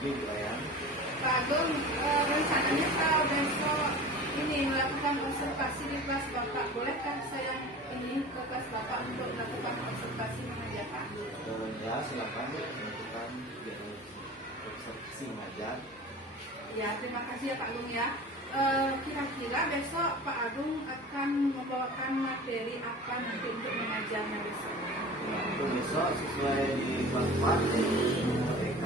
pagi Bu Ayan. Pak Agung, rencananya kalau besok ini melakukan observasi di kelas Bapak, bolehkah saya ini ke kelas Bapak untuk melakukan observasi mengajar Pak? Ya silakan melakukan observasi mengajar. Ya, terima kasih ya Pak Agung ya. Kira-kira besok Pak Agung akan membawakan materi apa nanti untuk mengajarnya besok? Untuk besok sesuai di bab dari KPK.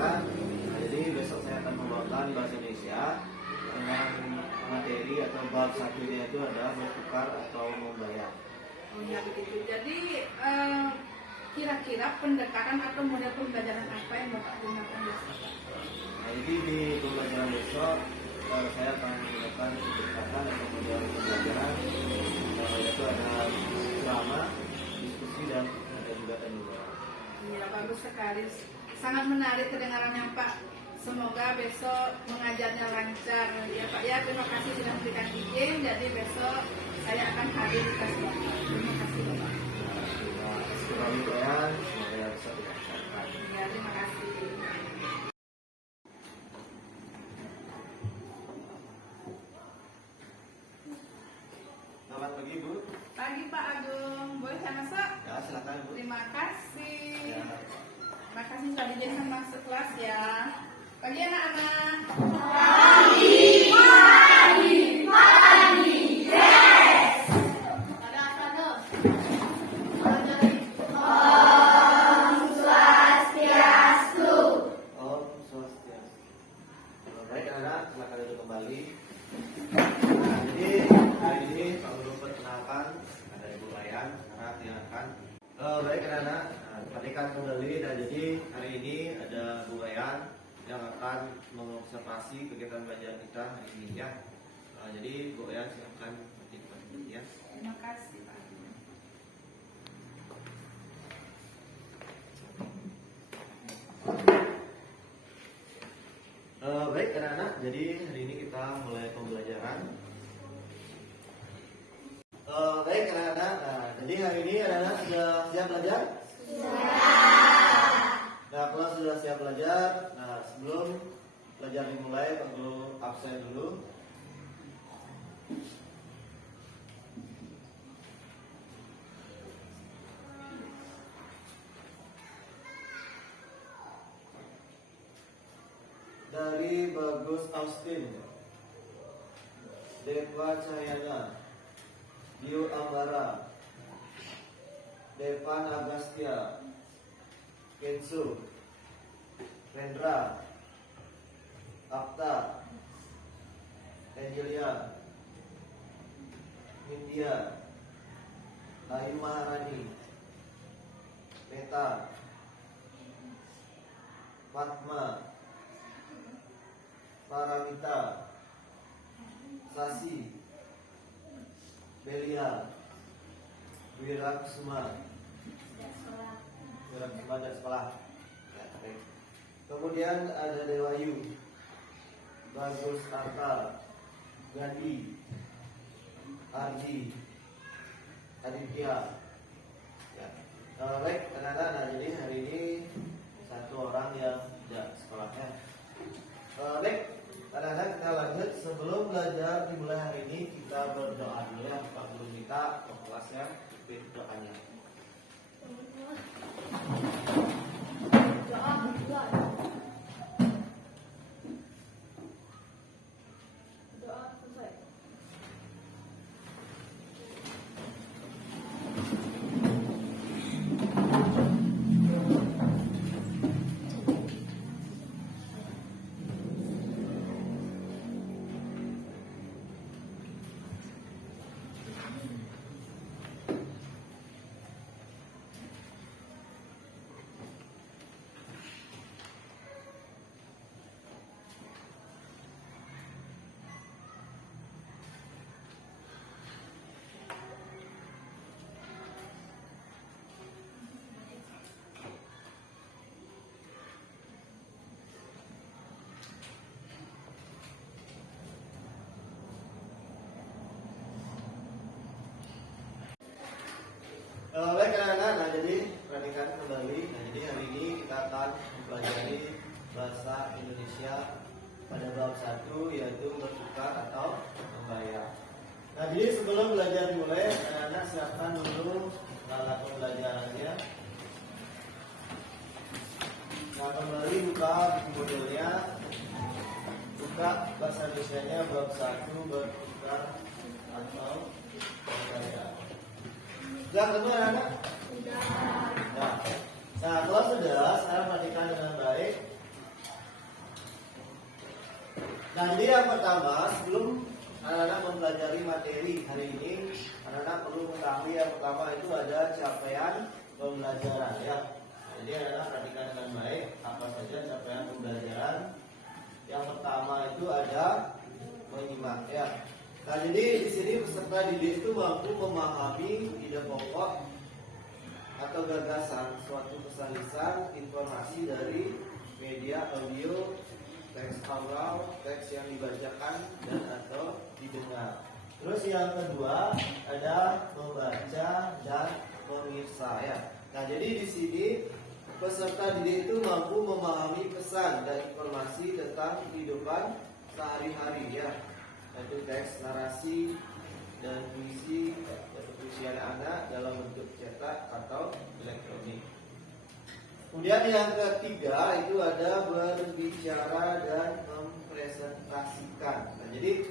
Jadi besok saya akan membawakan bahasa Indonesia dengan materi atau bab satunya itu adalah bertukar atau membayar. Oh ya begitu. Jadi kira-kira pendekatan atau model pembelajaran apa yang Bapak gunakan besok? Nah, jadi di pembelajaran besok saya akan menggunakan pendekatan atau model pembelajaran yaitu ada ceramah, diskusi dan ada juga tanya. Iya, bagus sekali. Sangat menarik kedengarannya Pak. Semoga besok mengajarnya lancar ya Pak ya. Terima kasih sudah memberikan izin. Jadi besok saya akan hadir di kelas Bapak. Terima kasih Bapak. Terima kasih kembali Bu Ayan. Semoga bisa dilaksanakan. Ya, terima kasih. Selamat pagi Bu. Pagi Pak Agung, boleh saya masuk? Ya silakan Bu. Terima kasih. Ya. Terima kasih sudah diizinkan masuk kelas ya. Pagi anak-anak. Ada apa tuh? Om Swastiastu. Baik anak, silakan duduk kembali. Nah, jadi hari ini Pak Guru perkenalkan ada Ibu Ayan anak yang akan baik anak-anak, perhatikan kembali. Nah, jadi hari ini ada Bu Ayan yang akan mengobservasi kegiatan belajar kita hari ini ya. Jadi Bu Ayan silakan perhatikan ya. Terima kasih Pak Agung. Baik anak-anak, jadi hari ini kita mulai pembelajaran. Baik anak-anak, jadi hari ini anak-anak sudah siap belajar? Nah, kalau sudah siap belajar, nah sebelum belajar dimulai, Pak Guru absen dulu. Dari Bagus Austin, Deva Cahyana, Dio Ambara, Devan Agastya, Kensu, Rendra, Apta, Angelia, India, Ayu Maharani, Meta, Fatma, Paramita, Sasi, Belia, Wirakusuma, dan sekolah. Ya, baik. Kemudian ada Dewayu, Bagus Arta, Gandhi, Ardi, Aditya. Ya. Baik, anak-anak. Nah, jadi hari ini satu orang yang tidak sekolahnya. Baik, anak-anak kita lanjut. Sebelum belajar dimulai hari ini kita berdoa dulu ya. Pak Guru minta ke kelasnya doanya. Baik anak-anak, nah jadi perhatikan kembali. Nah jadi hari ini kita akan mempelajari bahasa Indonesia pada bab 1 yaitu bertukar atau membayar. Nah, jadi sebelum belajar dimulai, anak-anak siapkan dulu alat pembelajarannya. Nah, kembali buka buku modelnya, buka bahasa Indonesia-nya bab 1 bertukar atau membayar. Sudah ketemu anak-anak? Nah, kalau sudah, sekarang perhatikan dengan baik. Nah, jadi yang pertama, sebelum anak-anak mempelajari materi hari ini, anak-anak perlu mengetahui yang pertama itu ada capaian pembelajaran ya. Jadi anak-anak perhatikan dengan baik apa saja capaian pembelajaran. Yang pertama itu ada menyimak ya. Nah, jadi di sini peserta didik itu mampu memahami ide pokok atau gagasan suatu pesan lisan informasi dari media audio, teks oral, teks yang dibacakan dan atau didengar. Terus yang kedua ada membaca dan memirsa ya. Nah, jadi di sini peserta didik itu mampu memahami pesan dan informasi tentang kehidupan sehari-hari ya. Yaitu teks narasi dan puisi anak dalam bentuk cetak atau elektronik. Kemudian yang ketiga itu ada berbicara dan mempresentasikan. Nah, jadi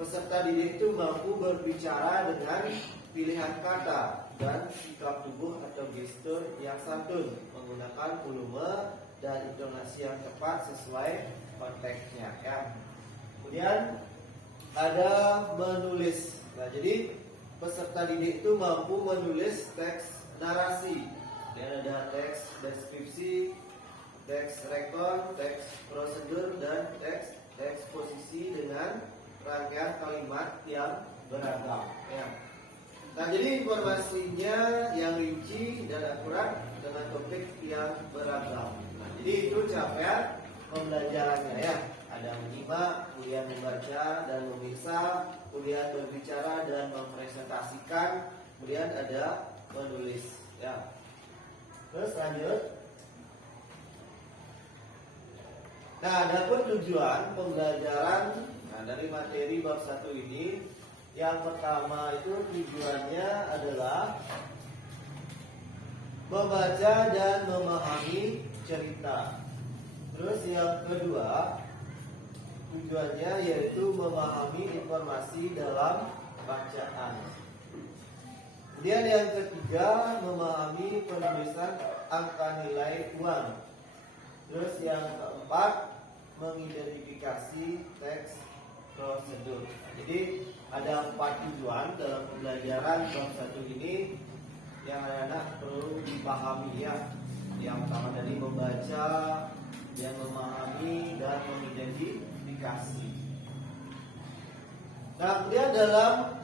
peserta didik itu mampu berbicara dengan pilihan kata dan sikap tubuh atau gestur yang santun, menggunakan volume dan intonasi yang tepat sesuai konteksnya ya. Kemudian ada menulis. Nah, jadi peserta didik itu mampu menulis teks narasi. Dan ada teks deskripsi, teks rekon, teks prosedur, dan teks eksposisi dengan rangkaian kalimat yang beragam. Ya. Nah, jadi informasinya yang rinci dan akurat dengan topik yang beragam. Nah, jadi itu capaian pembelajarannya ya. Ada menyimak, kemudian membaca dan memirsa, kemudian berbicara dan mempresentasikan, kemudian ada menulis. Ya. Terus lanjut. Nah, adapun tujuan pembelajaran dari materi bab 1 ini, yang pertama itu tujuannya adalah membaca dan memahami cerita. Terus yang kedua tujuannya yaitu memahami informasi dalam bacaan. Kemudian yang ketiga memahami penulisan angka nilai uang. Terus yang keempat mengidentifikasi teks prosedur. Jadi ada 4 tujuan dalam pembelajaran bab 1 ini yang anak-anak perlu dipahami ya. Yang pertama dari membaca, yang memahami dan mengidentifikasi. Nah, kemudian dalam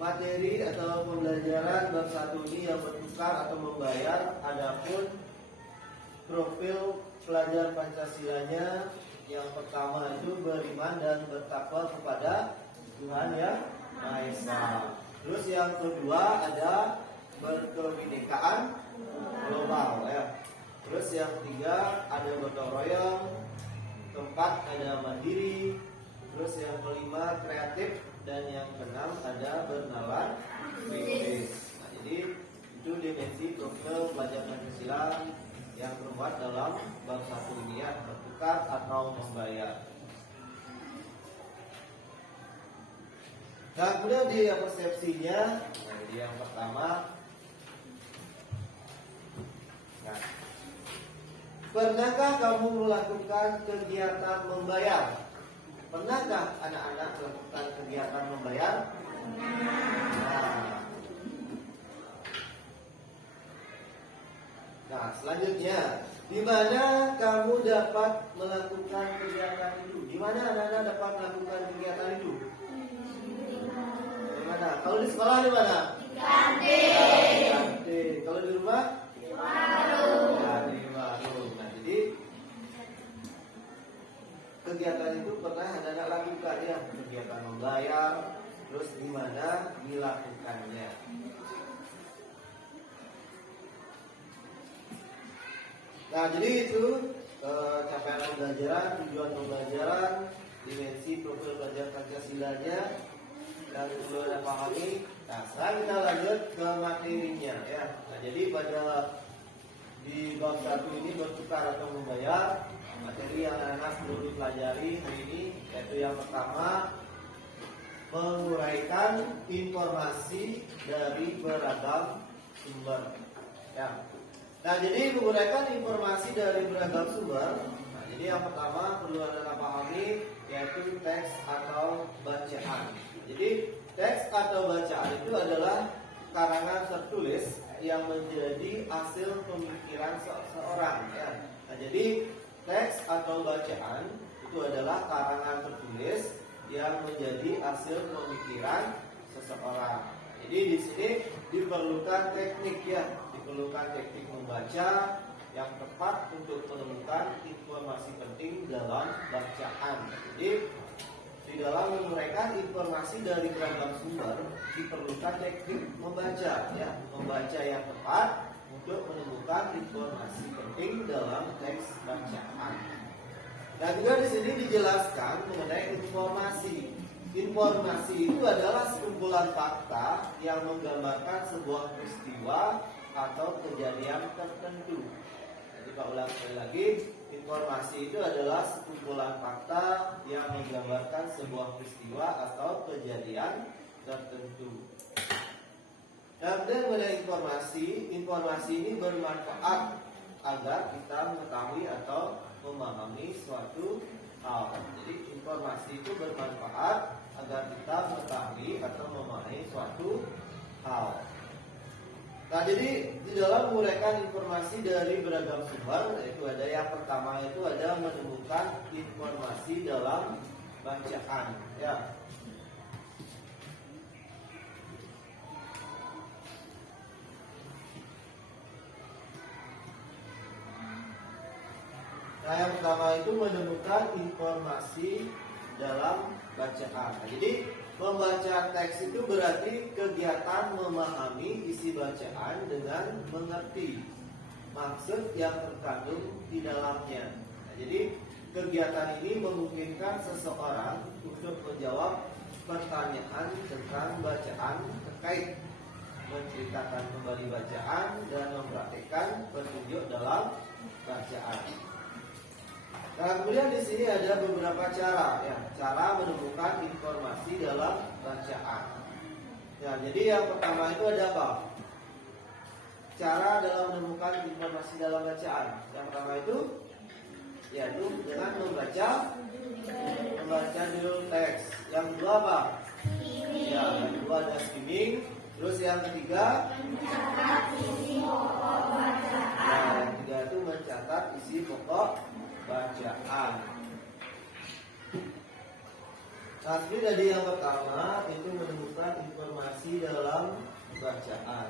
materi atau pembelajaran bab 1 ini yang bertukar atau membayar, adapun profil pelajar Pancasilanya yang pertama itu beriman dan bertakwa kepada Tuhan yang Maha Esa. Terus yang kedua ada berkebinekaan global ya. Terus yang ketiga ada gotong royong, keempat ada mandiri, terus yang kelima kreatif, dan yang keenam ada bernalar kritis. Nah, jadi itu dimensi profil pelajar Pancasila yang termuat dalam bab 1 ini ya, bertukar atau membayar. Nah, kemudian di persepsinya, nah, jadi yang pertama, nah, pernahkah kamu melakukan kegiatan membayar? Pernahkah anak-anak melakukan kegiatan membayar? Nah, selanjutnya, di mana kamu dapat melakukan kegiatan itu? Di mana anak-anak dapat melakukan kegiatan itu? Di mana? Kalau di sekolah di mana? Di kantin. Kalau di rumah? Di warung. Ya, di warung. Nah, jadi kegiatan itu pernah anak-anak lakukan ya, kegiatan membayar, terus di mana dilakukannya. Nah, jadi itu capaian pembelajaran, tujuan pembelajaran, dimensi profil belajar Pancasilanya yang perlu Anda pahami. Nah, sekarang kita lanjut ke materinya ya. Nah, jadi pada di bab 1 ini bertukar atau membayar, materi yang anak perlu dipelajari hari ini yaitu yang pertama, menguraikan informasi dari beragam sumber ya. Nah, jadi menguraikan informasi dari beragam sumber. Nah, jadi yang pertama perlu Anda pahami yaitu teks atau bacaan. Jadi teks atau bacaan itu adalah karangan tertulis yang menjadi hasil pemikiran seseorang ya. Nah, jadi teks atau bacaan itu adalah karangan tertulis yang menjadi hasil pemikiran seseorang. Jadi di sini diperlukan teknik ya, diperlukan teknik membaca yang tepat untuk menemukan informasi penting dalam bacaan. Jadi di dalam menguraikan informasi dari beragam sumber diperlukan teknik membaca ya, membaca yang tepat untuk menemukan informasi penting dalam teks bacaan. Nah, juga di sini dijelaskan mengenai informasi. Informasi itu adalah sekumpulan fakta yang menggambarkan sebuah peristiwa atau kejadian tertentu. Jadi Pak ulang sekali lagi, informasi itu adalah sekumpulan fakta yang menggambarkan sebuah peristiwa atau kejadian tertentu. Dan mengenai informasi, informasi ini bermanfaat agar kita mengetahui atau memahami suatu hal. Jadi informasi itu bermanfaat agar kita mengetahui atau memahami suatu hal. Nah, jadi di dalam menguraikan informasi dari beragam sumber, yaitu ada yang pertama itu ada menemukan informasi dalam bacaan ya. Nah, yang pertama itu menemukan informasi dalam bacaan. Nah, jadi membaca teks itu berarti kegiatan memahami isi bacaan dengan mengerti maksud yang terkandung di dalamnya. Nah, jadi kegiatan ini memungkinkan seseorang untuk menjawab pertanyaan tentang bacaan terkait menceritakan kembali bacaan dan mempraktikkan petunjuk dalam bacaan. Nah, kemudian di sini ada beberapa cara ya, cara menemukan informasi dalam bacaan. Ya, jadi yang pertama itu ada apa? Cara dalam menemukan informasi dalam bacaan. Yang pertama itu yaitu dengan membaca judul teks. Yang kedua apa? Ya, yang kedua ada skimming. Terus yang ketiga mencatat isi pokok bacaan. Nah, yang ketiga itu mencatat isi pokok bacaan. Nah, tadi yang pertama itu menemukan informasi dalam bacaan.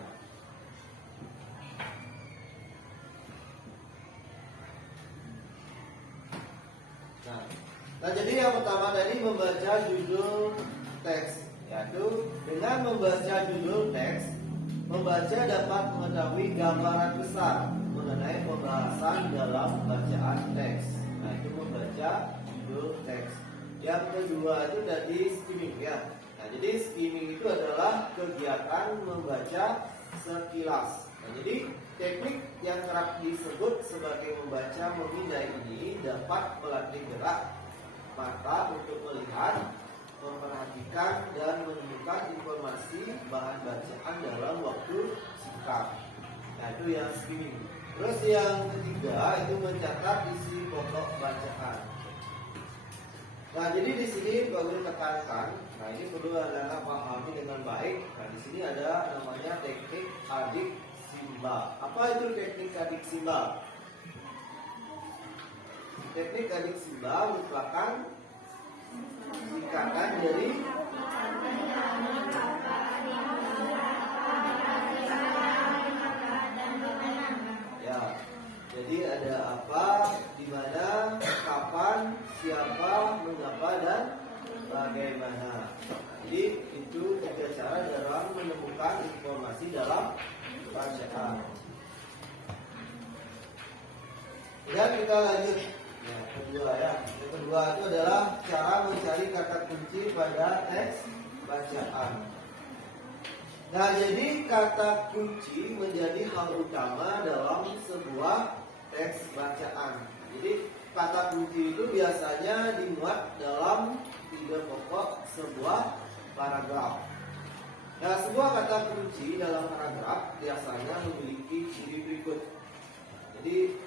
Nah, jadi yang pertama tadi membaca judul teks, yaitu dengan membaca judul teks, membaca dapat mengetahui gambaran besar mengenai pembahasan dalam bacaan teks. Nah, itu membaca judul teks. Yang kedua itu tadi skimming ya. Nah, jadi skimming itu adalah kegiatan membaca sekilas. Nah, jadi teknik yang kerap disebut sebagai membaca memindai ini dapat melatih gerak mata untuk melihat, memperhatikan dan menemukan informasi bahan bacaan dalam waktu singkat. Nah, itu yang skimming. Terus yang ketiga itu mencatat isi pokok bacaan. Nah, jadi di sini perlu tekankan. Nah, ini perlu Anda pahami dengan baik. Nah, di sini ada namanya teknik adik simbal. Apa itu teknik adik simbal? Teknik adik simbal merupakan singkatan dari ya. Jadi ada apa, di mana, kapan, siapa, mengapa dan bagaimana. Jadi itu tiga cara dalam menemukan informasi dalam bacaan. Dan kita lanjut. Yang kedua ya. Yang kedua itu adalah cara mencari kata kunci pada teks bacaan. Nah, jadi kata kunci menjadi hal utama dalam sebuah teks bacaan. Jadi kata kunci itu biasanya dimuat dalam 3 pokok sebuah paragraf. Nah, sebuah kata kunci dalam paragraf biasanya memiliki ciri berikut. Jadi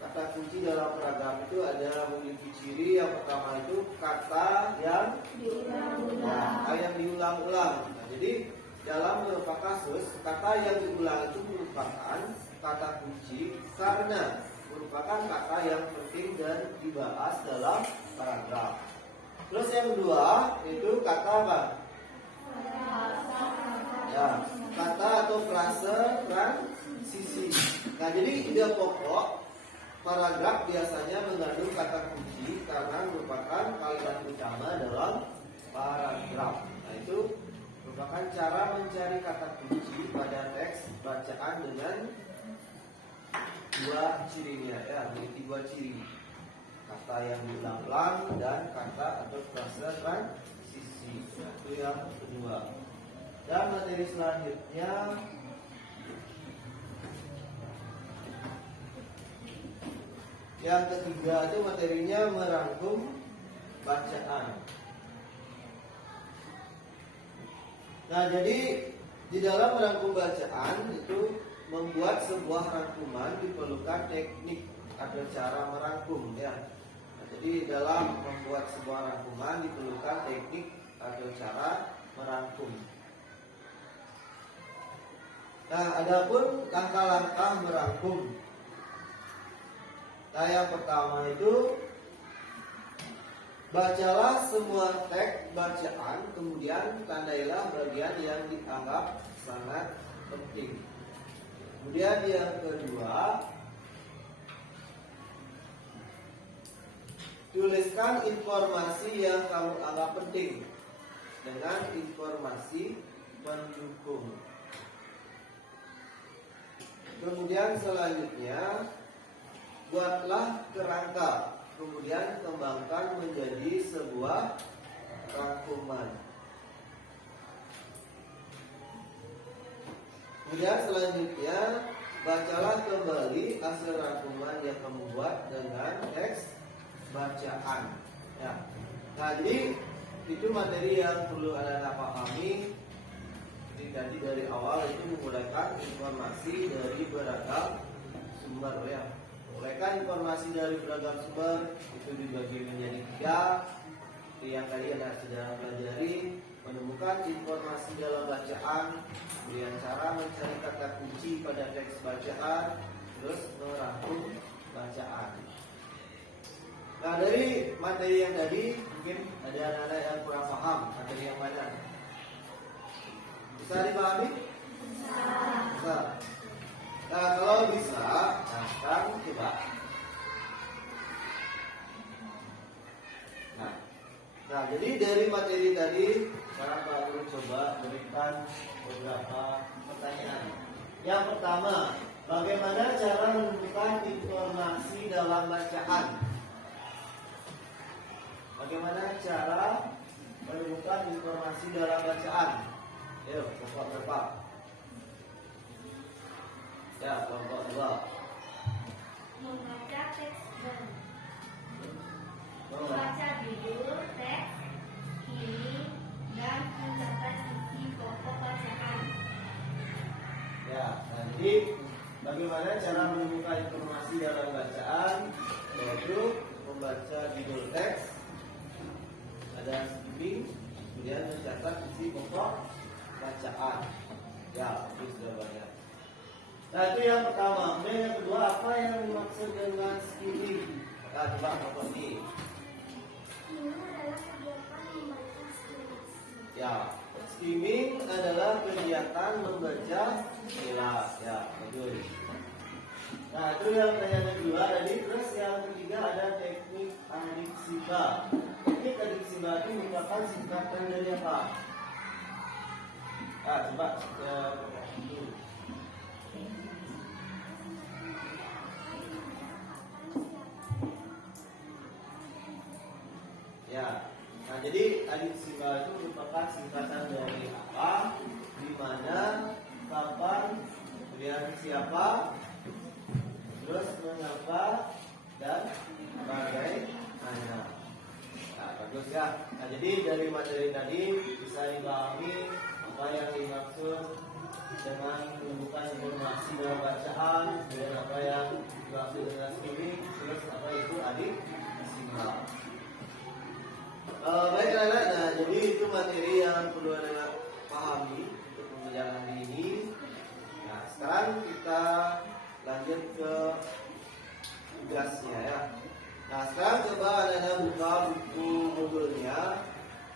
kata kunci dalam paragraf itu ada memiliki ciri. Yang pertama itu kata yang diulang-ulang. Nah, jadi dalam beberapa kasus kata yang diulang itu merupakan kata kunci karena merupakan kata yang penting dan dibahas dalam paragraf. Terus yang kedua itu kata apa? Ya, kata atau frase transisi. Nah, jadi 3 pokok paragraf biasanya mengandung kata kunci karena merupakan kalimat utama dalam paragraf. Nah, itu merupakan cara mencari kata kunci pada teks bacaan dengan 2 cirinya ya, memiliki 2 ciri. Kata yang diulang-ulang dan kata atau frase transisi. Nah, itu yang kedua. Dan materi selanjutnya yang ketiga itu materinya merangkum bacaan. Nah, jadi di dalam merangkum bacaan itu membuat sebuah rangkuman diperlukan teknik atau cara merangkum ya. Nah, jadi dalam membuat sebuah rangkuman diperlukan teknik atau cara merangkum. Nah, adapun langkah-langkah merangkum. Nah, yang pertama itu bacalah semua teks bacaan, kemudian tandailah bagian yang dianggap sangat penting. Kemudian yang kedua, tuliskan informasi yang kamu anggap penting dengan informasi pendukung. Kemudian selanjutnya, buatlah kerangka, kemudian kembangkan menjadi sebuah rangkuman. Kemudian selanjutnya, bacalah kembali hasil rangkuman yang kamu buat dengan teks bacaan. Ya. Nah, jadi itu materi yang perlu Anda pahami. Jadi dari awal itu menggunakan informasi dari beragam sumber ya. Menggunakan informasi dari beragam sumber itu dibagi menjadi 3. Yang tadi Anda sudah pelajari, menemukan informasi dalam bacaan, kemudian cara mencari kata kunci pada teks bacaan, terus merangkum bacaan. Nah, dari materi yang tadi mungkin ada anak-anak yang kurang paham materi yang mana? Bisa dipahami? Bisa. Nah, kalau bisa, nah sekarang coba. Nah, jadi dari materi tadi, sekarang Pak Guru coba berikan beberapa pertanyaan. Yang pertama, bagaimana cara menemukan informasi dalam bacaan? Bagaimana cara menemukan informasi dalam bacaan? Ayo, kelompok berapa? Ya, kelompok 2. Membaca teks dan Membaca. membaca judul teks ini dan mencatat isi pokok bacaan. Ya, nah jadi bagaimana cara menemukan informasi dalam bacaan? Yaitu membaca judul teks, ada skimming, kemudian mencatat isi pokok bacaan. Ya, itu sudah banyak. Nah, itu yang pertama. Kemudian yang kedua, apa yang dimaksud dengan skimming? Nah, coba seperti Ini adalah kegiatan membaca sekilas. ya, skimming adalah kegiatan membaca sekilas. Ya, betul. Nah, itu yang pertanyaan kedua tadi. Terus yang ketiga ada teknik adiksiba. Teknik adiksiba itu merupakan singkatan dari apa? Ah, coba merupakan singkatan dari apa, di mana, kapan, kemudian siapa, terus mengapa, dan bagaimana. Nah, bagus ya. Nah, jadi dari materi tadi bisa dipahami apa yang dimaksud dengan menemukan informasi dalam bacaan, kemudian apa yang dimaksud dengan skimming, terus apa itu adisimal. Baik anak-anak, nah jadi itu materi yang perlu anak pahami untuk pembelajaran hari ini. Nah, sekarang kita lanjut ke tugasnya ya. Nah, sekarang coba anak-anak buka buku modulnya.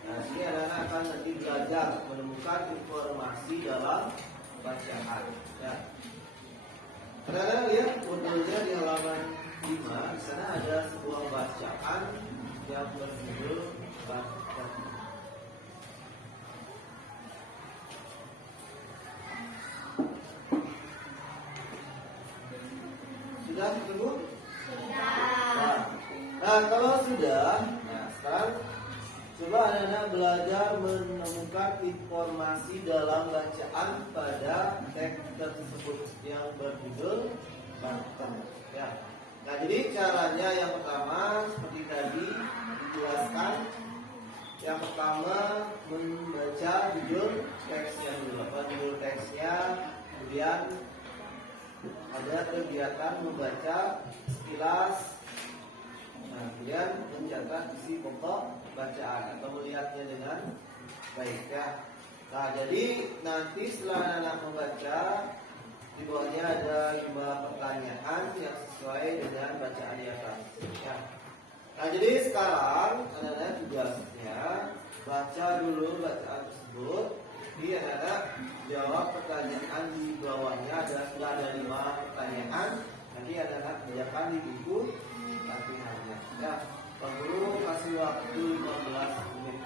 Nah, sini anak-anak akan nanti belajar menemukan informasi dalam bacaan. Ya. Anak-anak lihat modulnya di halaman 5. Di sana ada sebuah bacaan yang berjudul bacaan. Sudah ketemu? Nah, kalau sudah, nah sekarang coba anak-anak belajar menemukan informasi dalam bacaan pada teks tersebut yang berjudul bacaan. Ya. Nah, jadi caranya yang pertama seperti tadi dijelaskan. Yang pertama membaca judul teksnya dulu, apa judul teksnya, kemudian ada kegiatan membaca sekilas. Nah, kemudian mencatat isi pokok bacaan atau melihatnya dengan baik ya. Nah, jadi nanti setelah anak membaca, di bawahnya ada 5 pertanyaan yang sesuai dengan bacaan di atas. Ya. Nah, jadi sekarang anak-anak tugasnya baca dulu bacaan tersebut. Jadi anak-anak jawab pertanyaan di bawahnya, sudah ada 5 pertanyaan. Nanti anak-anak kerjakan di buku latihannya. Ya, Pak Guru kasih waktu 15 menit.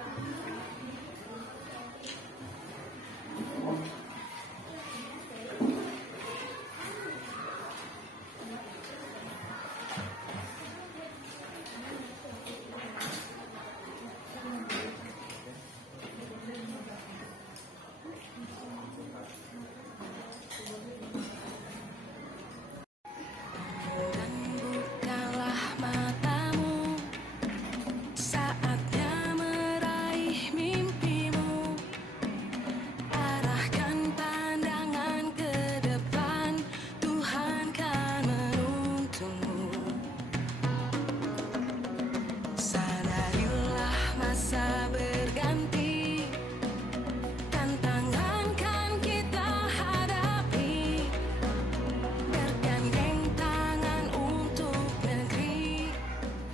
Bukalah matamu, saatnya meraih mimpimu. Arahkan pandangan ke depan, Tuhan kan menuntunmu. Sadarilah masa berganti, tantangan kan kita hadapi. Bergandeng tangan untuk negeri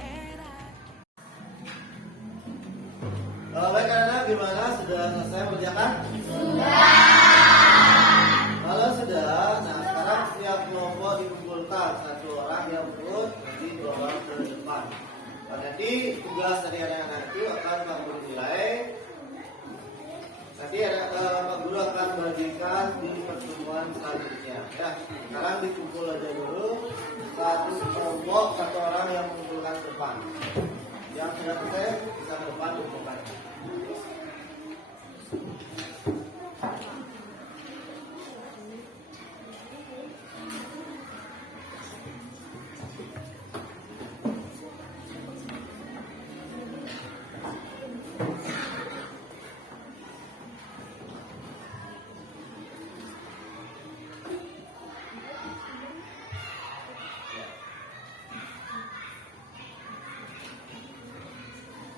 era. Baik anak-anak, gimana? Sudah selesai mengerjakan? Kalau sudah, nah sekarang setiap kelompok dikumpulkan, 1 orang yang urut, nanti 2 orang ke depan. Nah, nanti tugas dari anak-anak itu akan Pak Guru nilai. Nanti Pak Guru akan bagikan di pertemuan selanjutnya. Ya, sekarang dikumpul aja dulu. 1 kelompok, 1 orang yang mengumpulkan ke depan. Yang sudah selesai bisa ke depan kumpulkan.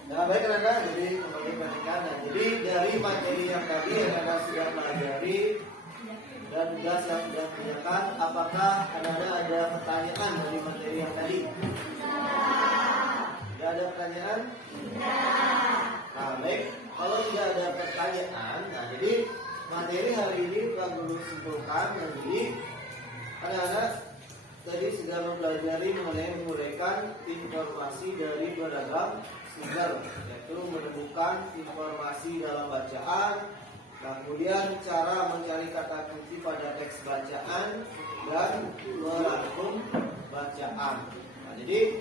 Nah, baik anak-anak, jadi kembali perhatikan. Nah, jadi dari materi yang tadi anak-anak sudah pelajari dan tugas yang sudah kerjakan, apakah anak-anak ada pertanyaan dari materi yang tadi? Tidak ada pertanyaan? Nah, baik. Kalau tidak ada pertanyaan, nah jadi materi hari ini Pak Guru simpulkan. Nah, jadi anak-anak tadi sudah mempelajari mengenai menguraikan informasi dari beragam sumber, yaitu menemukan informasi dalam bacaan, kemudian cara mencari kata kunci pada teks bacaan, dan merangkum bacaan. Nah, jadi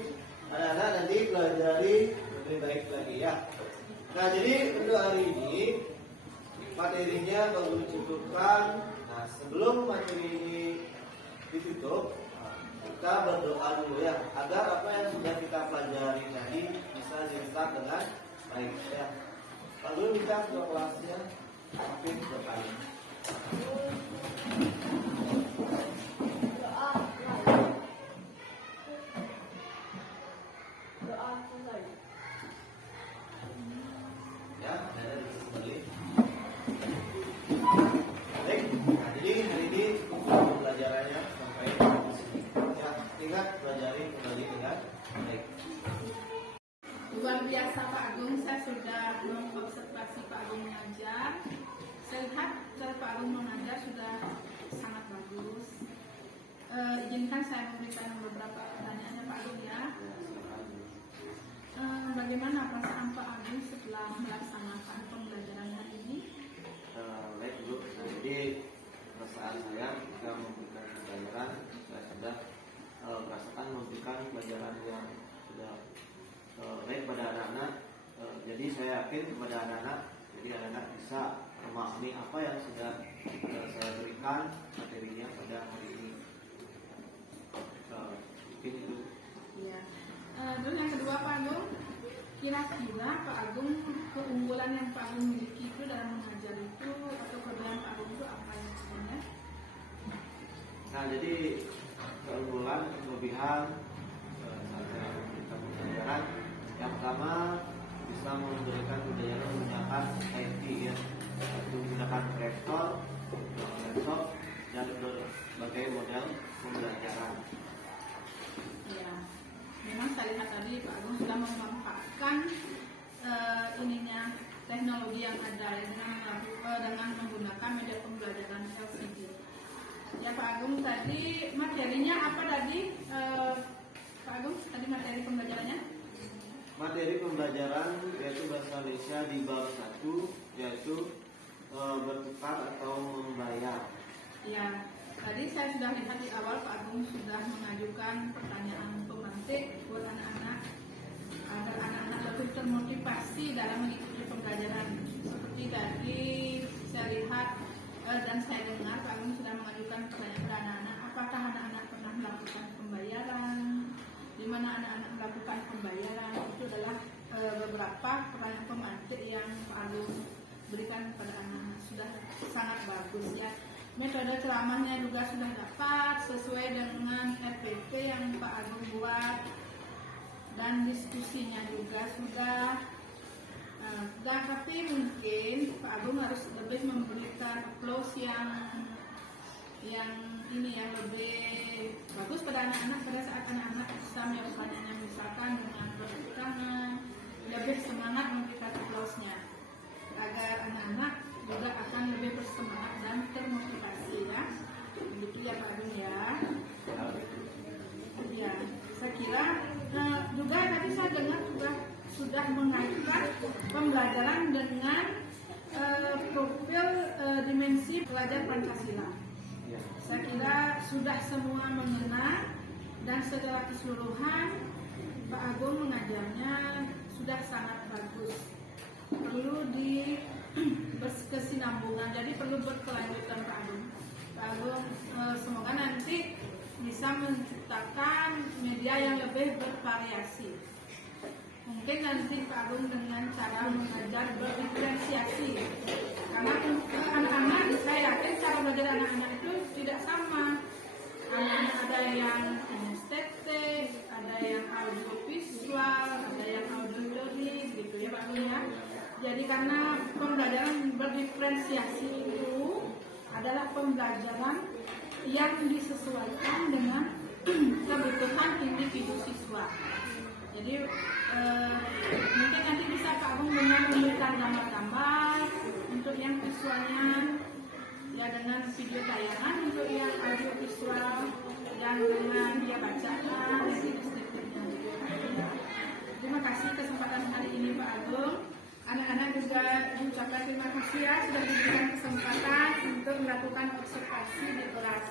anak-anak nanti pelajari lebih baik lagi ya. Nah, jadi untuk hari ini materinya baru dicukupkan. Nah, sebelum materi ini ditutup, kita berdoa dulu ya, agar apa yang sudah kita pelajari tadi bisa diserap dengan baik ya. Lalu kita ke kelasnya, mungkin berkali. Ya, ada di kembali. Baik, nah, jadi hari ini pelajarannya sampai di sini. Ya, ingat pelajari kembali dengan baik. Luar biasa Pak Agung, saya sudah mengobservasi Pak Agung mengajar. Saya lihat cara Pak Agung mengajar sudah sangat bagus. Izinkan saya memberikan beberapa pertanyaan Pak Agung ya. Bagaimana perasaan Pak Agung setelah melaksanakan pembelajaran hari ini? Baik Bu, nah, jadi perasaan saya ketika memberikan pelajaran, saya sudah merasakan memberikan pelajaran yang sudah baik pada anak-anak. Jadi saya yakin kepada anak-anak, jadi anak-anak bisa memahami apa yang sudah saya berikan materinya pada hari ini. Mungkin itu. Iya. Terus yang kedua Pak Agung, kira-kira Pak Agung keunggulan yang Pak Agung miliki itu dalam mengajar itu atau kelebihan Pak Agung itu apa yang sebenarnya? Nah, jadi keunggulan, kelebihan saat saya memberikan pelajaran, yang pertama bisa memberikan pelajaran menggunakan IT ya, yaitu menggunakan proyektor, laptop, dan berbagai model pembelajaran. Iya. Memang saya lihat tadi Pak Agung sudah memanfaatkan teknologi yang ada dengan menggunakan media pembelajaran LCD. Ya Pak Agung, tadi materinya apa tadi? Pak Agung, tadi materi pembelajarannya? Materi pembelajaran yaitu bahasa Indonesia di bab 1, yaitu bertukar atau membayar. Ya, tadi saya sudah lihat di awal Pak Agung sudah mengajukan pertanyaan pemantik buat anak-anak agar anak-anak lebih termotivasi dalam mengikuti pembelajaran. Seperti tadi saya lihat dan saya dengar Pak Agung sudah mengajukan pertanyaan kepada anak-anak, apakah anak-anak pernah melakukan pembayaran, di mana anak-anak melakukan pembayaran. Itu adalah beberapa pertanyaan pemantik yang Pak Agung berikan kepada anak-anak. Sudah sangat bagus ya. Metode ceramahnya juga sudah dapat sesuai dengan RPP yang Pak Agung buat, dan diskusinya juga sudah. Tapi mungkin Pak Agung harus lebih memberikan applause yang ini ya, lebih bagus pada anak-anak pada saat anak-anak bisa menjawab pertanyaannya, misalkan dengan bertepuk tangan, lebih semangat memberikan applause-nya agar anak-anak juga akan lebih bersemangat dan termotivasi ya. Begitu ya Pak Agung ya. Ya, saya kira juga tadi saya dengar juga sudah mengajukan pembelajaran dengan profil dimensi pelajar Pancasila. Saya kira sudah semua mengenal dan secara keseluruhan Pak Agung mengajarnya sudah sangat bagus. Perlu di berkesinambungan, jadi perlu berkelanjutan Pak Agung. Pak Agung semoga nanti bisa menciptakan media yang lebih bervariasi. Mungkin nanti Pak Agung dengan cara mengajar berdiferensiasi, karena anak-anak saya yakin cara belajar anak-anak itu tidak sama. Anak-anak ada yang estetik, ada yang audiovisual, ada yang auditory, gitu ya Pak Agung ya. Jadi karena pembelajaran berdiferensiasi itu adalah pembelajaran yang disesuaikan dengan kebutuhan individu siswa. Jadi mungkin nanti bisa Pak Agung dengan memberikan gambar-gambar untuk yang visualnya, ya dengan video tayangan untuk yang audio visual, dan dengan dia bacaan nanti deskripsinya. Terima kasih kesempatan hari ini Pak Agung. Anak-anak juga mengucapkan terima kasih ya sudah diberikan kesempatan untuk melakukan observasi di kelas.